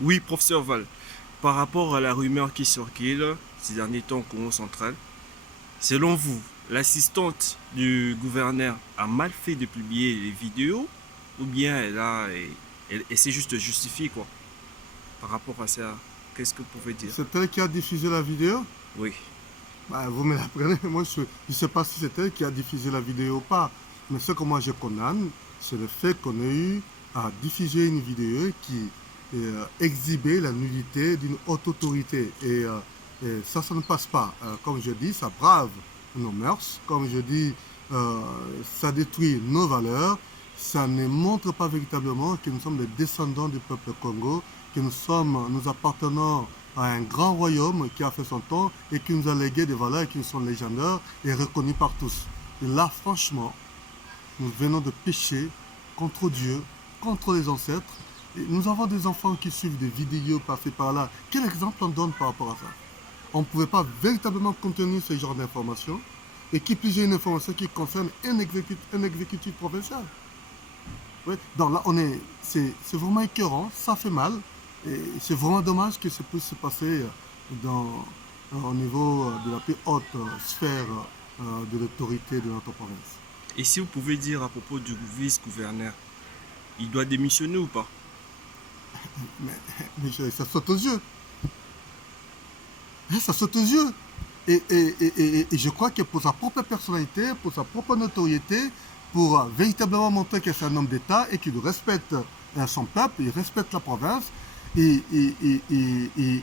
Oui, professeur Val, par rapport à la rumeur qui circule ces derniers temps au Congo central, selon vous, l'assistante du gouverneur a mal fait de publier les vidéos ou bien elle s'est juste justifiée quoi par rapport à ça? Qu'est-ce que vous pouvez dire? C'est elle qui a diffusé la vidéo? Oui. Bah, vous me l'apprenez. Moi, je ne sais pas si c'est elle qui a diffusé la vidéo ou pas. Mais ce que moi je condamne, c'est le fait qu'on ait eu à diffuser une vidéo qui exhibait la nudité d'une haute autorité. Et ça ne passe pas. Comme je dis, ça brave nos mœurs. Comme je dis, euh, ça détruit nos valeurs. Ça ne montre pas véritablement que nous sommes les descendants du peuple Congo, que nous appartenons à un grand royaume qui a fait son temps et qui nous a légué des valeurs qui sont légendaires et reconnues par tous. Et là, franchement, nous venons de pécher contre Dieu, contre les ancêtres. Et nous avons des enfants qui suivent des vidéos par-ci par-là. Quel exemple on donne par rapport à ça? On ne pouvait pas véritablement contenir ce genre d'informations et qui plus est une information qui concerne un exécutif provincial. Oui. Donc là, c'est vraiment écœurant, ça fait mal. Et c'est vraiment dommage que ça puisse se passer au niveau de la plus haute sphère de l'autorité de notre province. Et si vous pouvez dire à propos du vice-gouverneur, il doit démissionner ou pas? Mais ça saute aux yeux. Ça saute aux yeux. Et je crois que pour sa propre personnalité, pour sa propre notoriété, pour véritablement montrer que c'est un homme d'État et qu'il respecte son peuple, il respecte la province, et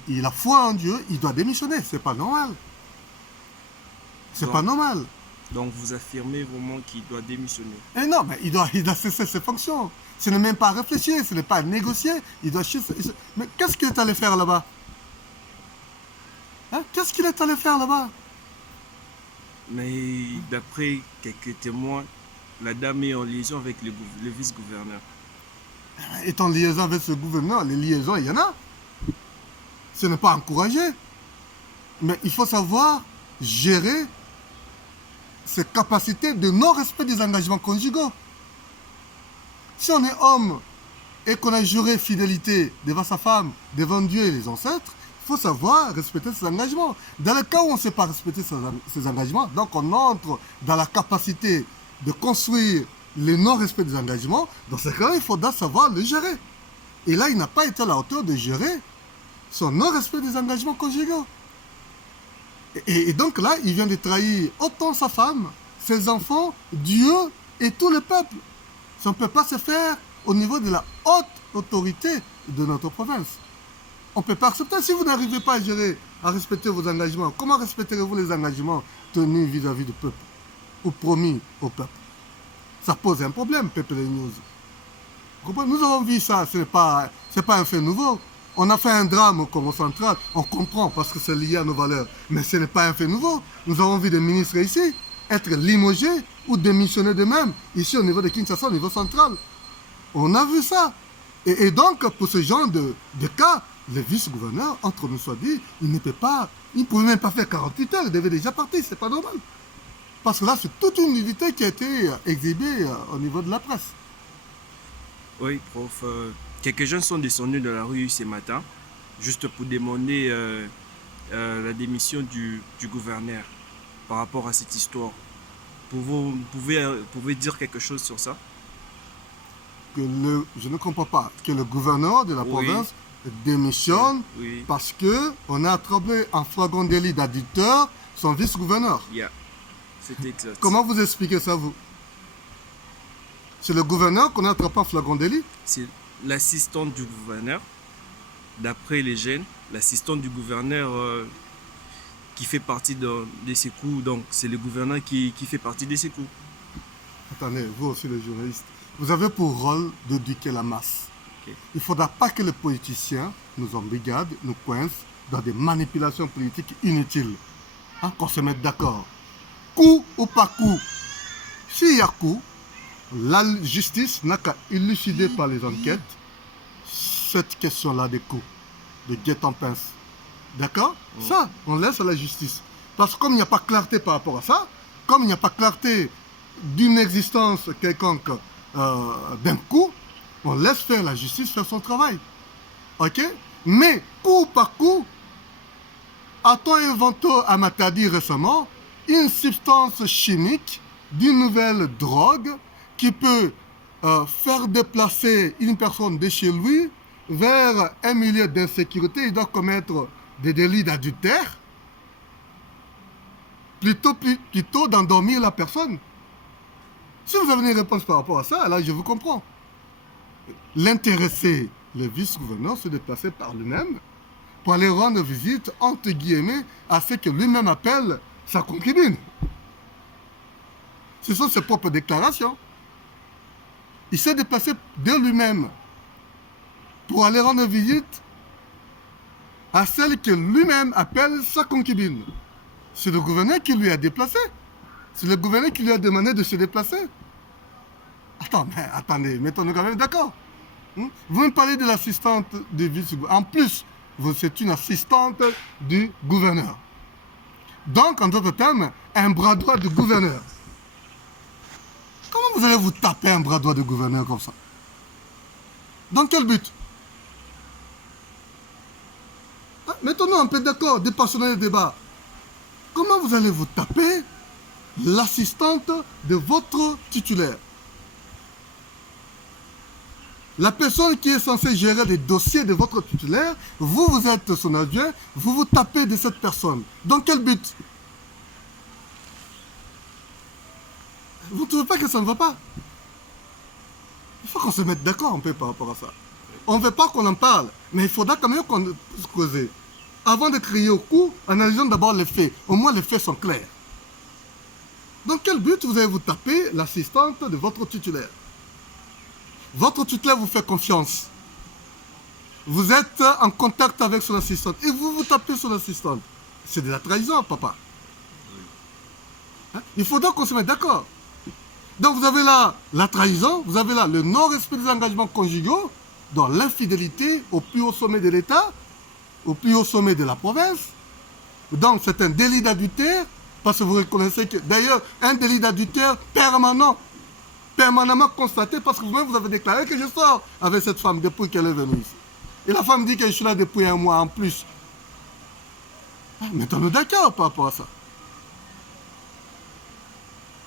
la foi en Dieu, il doit démissionner. C'est pas normal. C'est pas Donc, normal. donc vous affirmez vraiment qu'il doit démissionner. Et non, mais il doit cesser ses fonctions. Ce n'est même pas à réfléchir, ce n'est pas à négocier. Il doit Mais qu'est-ce qu'il est allé faire là-bas? Hein? Qu'est-ce qu'il est allé faire là-bas? Mais d'après quelques témoins, la dame est en liaison avec le vice-gouverneur. Est en liaison avec ce gouverneur. Les liaisons, il y en a. Ce n'est pas encouragé. Mais il faut savoir gérer ses capacités de non-respect des engagements conjugaux. Si on est homme et qu'on a juré fidélité devant sa femme, devant Dieu et les ancêtres, il faut savoir respecter ses engagements. Dans le cas où on ne sait pas respecter ses engagements, donc on entre dans la capacité de construire le non-respect des engagements, dans ce cas-là, il faudra savoir le gérer. Et là, il n'a pas été à la hauteur de gérer son non-respect des engagements conjugaux. Et donc là, il vient de trahir autant sa femme, ses enfants, Dieu et tout le peuple. Ça ne peut pas se faire au niveau de la haute autorité de notre province. On ne peut pas accepter si vous n'arrivez pas à gérer, à respecter vos engagements. Comment respecterez-vous les engagements tenus vis-à-vis du peuple ou promis au peuple? Ça pose un problème, Peuple News. Nous avons vu ça, ce n'est pas un fait nouveau. On a fait un drame au Congo central, on comprend parce que c'est lié à nos valeurs. Mais ce n'est pas un fait nouveau. Nous avons vu des ministres ici être limogés ou démissionner d'eux-mêmes, ici au niveau de Kinshasa, au niveau central. On a vu ça. Et donc, pour ce genre de cas, le vice-gouverneur, entre nous soit dit, il ne pouvait même pas faire 48 heures, il devait déjà partir, c'est pas normal. Parce que là, c'est toute une nudité qui a été exhibée au niveau de la presse. Oui, prof. Quelques jeunes sont descendus de la rue ce matin, juste pour demander la démission du gouverneur par rapport à cette histoire. Vous pouvez dire quelque chose sur ça? Je ne comprends pas que le gouverneur de la Oui, province démissionne oui, parce qu'on a attrapé en flagrant délit d'adducteur son vice-gouverneur. yeah, c'est exact. Comment vous expliquez ça, vous? C'est le gouverneur qu'on a attrapé en flagrant délit? C'est l'assistante du gouverneur, d'après les jeunes, l'assistante du gouverneur qui fait partie de ces coups. Donc, c'est le gouverneur qui fait partie de ces coups. Attendez, vous aussi les journalistes, vous avez pour rôle d'éduquer la masse. Ok. Il ne faudra pas que les politiciens nous embrigadent, nous coincent dans des manipulations politiques inutiles. Hein, qu'on se mette d'accord. Coup ou pas coup? S'il y a coup, la justice n'a qu'à élucider par les enquêtes cette question-là des coups, de guet-en-pince. D'accord? Ça, on laisse à la justice. Parce que comme il n'y a pas clarté par rapport à ça, comme il n'y a pas clarté d'une existence quelconque d'un coup, on laisse faire la justice faire son travail. Ok? Mais, coup par coup, a-t-on inventé à Matadi récemment une substance chimique d'une nouvelle drogue qui peut faire déplacer une personne de chez lui vers un milieu d'insécurité. Il doit commettre des délits d'adultère plutôt d'endormir la personne. Si vous avez une réponse par rapport à ça, là je vous comprends. L'intéressé, le vice-gouverneur, se déplaçait par lui-même pour aller rendre visite, entre guillemets, à ce que lui-même appelle sa concubine. Ce sont ses propres déclarations. Il s'est déplacé de lui-même pour aller rendre visite à celle que lui-même appelle sa concubine. C'est le gouverneur qui lui a déplacé. C'est le gouverneur qui lui a demandé de se déplacer. Attendez, mettons-nous quand même d'accord. Vous me parlez de l'assistante du vice-gouverneur. En plus, c'est une assistante du gouverneur. Donc, en d'autres termes, un bras droit du gouverneur. Comment vous allez vous taper un bras droit de gouverneur comme ça? Dans quel but? Mettons-nous un peu d'accord, dépassionnez le débat. Comment vous allez vous taper l'assistante de votre titulaire? La personne qui est censée gérer les dossiers de votre titulaire, vous êtes son adjoint, vous vous tapez de cette personne. Dans quel but? Vous ne trouvez pas que ça ne va pas? Il faut qu'on se mette d'accord un peu par rapport à ça. On ne veut pas qu'on en parle, mais il faudra quand même qu'on se cause. Avant de crier au cou, analysons d'abord les faits. Au moins les faits sont clairs. Dans quel but vous allez vous taper l'assistante de votre titulaire? Votre titulaire vous fait confiance. Vous êtes en contact avec son assistante et vous vous tapez son assistante. C'est de la trahison, papa. Il faudra qu'on se mette d'accord. Donc vous avez là la trahison, vous avez là le non-respect des engagements conjugaux, dans l'infidélité au plus haut sommet de l'État, au plus haut sommet de la province. Donc c'est un délit d'adultère, parce que vous reconnaissez que, d'ailleurs, un délit d'adultère permanemment constaté, parce que vous-même vous avez déclaré que je sors avec cette femme depuis qu'elle est venue ici. Et la femme dit que je suis là depuis un mois en plus. Mettons-nous d'accord par rapport à ça.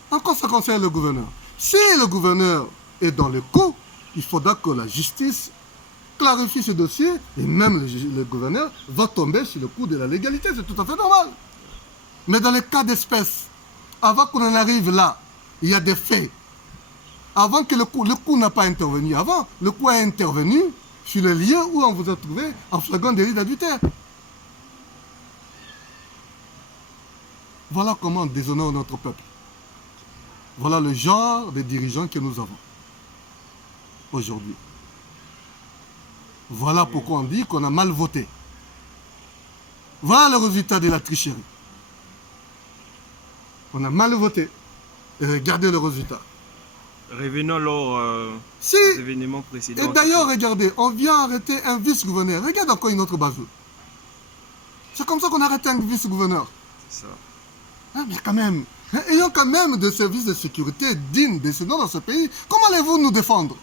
En quoi ça concerne le gouverneur? Si le gouverneur est dans le coup, il faudra que la justice clarifie ce dossier et même le gouverneur va tomber sur le coup de la légalité. C'est tout à fait normal. Mais dans les cas d'espèce, avant qu'on en arrive là, il y a des faits. Avant que le coup n'a pas intervenu avant, le coup a intervenu sur le lieu où on vous a trouvé en flagrant délit d'adultère. Voilà comment on déshonore notre peuple. Voilà le genre de dirigeants que nous avons aujourd'hui. Voilà pourquoi on dit qu'on a mal voté. Voilà le résultat de la tricherie. On a mal voté. Et regardez le résultat. Revenons lors Si, des événements précédents. et d'ailleurs, regardez, on vient arrêter un vice-gouverneur. Regarde encore une autre bavure. C'est comme ça qu'on arrête un vice-gouverneur. C'est ça. Mais quand même, ayant quand même des services de sécurité dignes de ce nom dans ce pays, comment allez-vous nous défendre?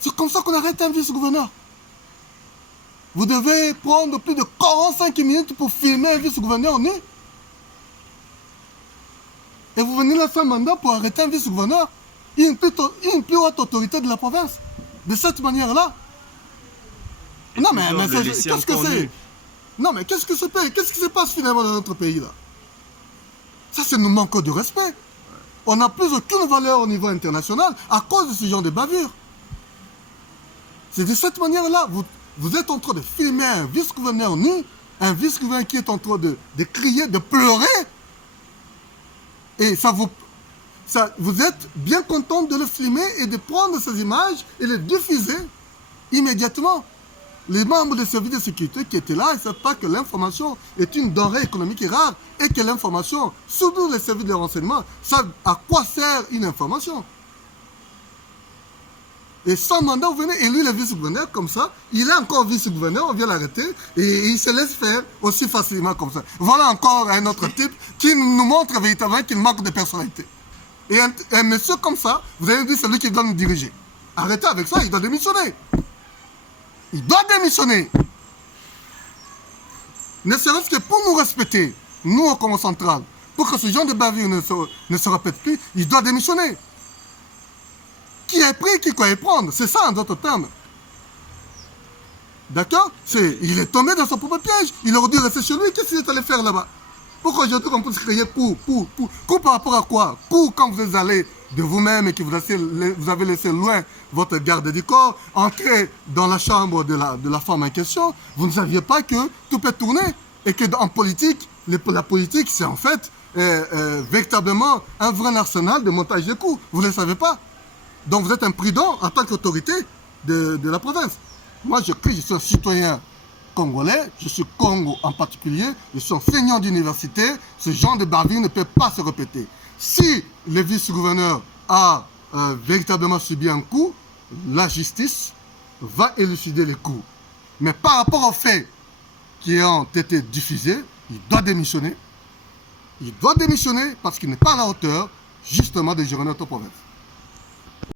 C'est comme ça qu'on arrête un vice-gouverneur. Vous devez prendre plus de 45 minutes pour filmer un vice-gouverneur nu. Et vous venez là sans mandat pour arrêter un vice-gouverneur, une plus haute autorité de la province. De cette manière-là. Non mais qu'est-ce que c'est? Non mais qu'est-ce que qu'est-ce qui se passe finalement dans notre pays là? Ça, c'est nous manque de respect. On n'a plus aucune valeur au niveau international à cause de ce genre de bavure. C'est de cette manière-là. Vous êtes en train de filmer un vice-gouverneur nu, un vice-gouverneur qui est en train de crier, de pleurer. Et vous êtes bien content de le filmer et de prendre ces images et les diffuser immédiatement. Les membres des services de sécurité qui étaient là, ils ne savent pas que l'information est une denrée économique rare et que l'information, surtout les services de renseignement, savent à quoi sert une information. Et sans mandat, vous venez élire le vice-gouverneur comme ça, il est encore vice-gouverneur, on vient l'arrêter et il se laisse faire aussi facilement comme ça. Voilà encore un autre type qui nous montre véritablement qu'il manque de personnalité. Et un monsieur comme ça, vous allez dire c'est lui qui doit nous diriger. Arrêtez avec ça, il doit démissionner. Il doit démissionner. Ne serait-ce que pour nous respecter, nous au Congo central, pour que ce genre de bavure ne se répète plus, il doit démissionner. Qui est pris, qui croit prendre, c'est ça en d'autres termes. D'accord? Il est tombé dans son propre piège. Il aurait dû rester chez lui. Qu'est-ce qu'il est allé faire là-bas? Pourquoi aujourd'hui on peut se créer coup par rapport à quoi? Coup quand vous êtes allé de vous-même et que vous avez laissé loin votre garde du corps, entrer dans la chambre de la femme en question, vous ne saviez pas que tout peut tourner et que en politique, la politique c'est en fait véritablement un vrai arsenal de montage de coups. Vous ne le savez pas. Donc vous êtes imprudent en tant qu'autorité de la province. Moi je suis un citoyen congolais, je suis Congo en particulier, je suis enseignant d'université, ce genre de bavure ne peut pas se répéter. Si le vice-gouverneur a véritablement subi un coup, la justice va élucider les coups. Mais par rapport aux faits qui ont été diffusés, il doit démissionner. Il doit démissionner parce qu'il n'est pas à la hauteur justement de gérer notre province.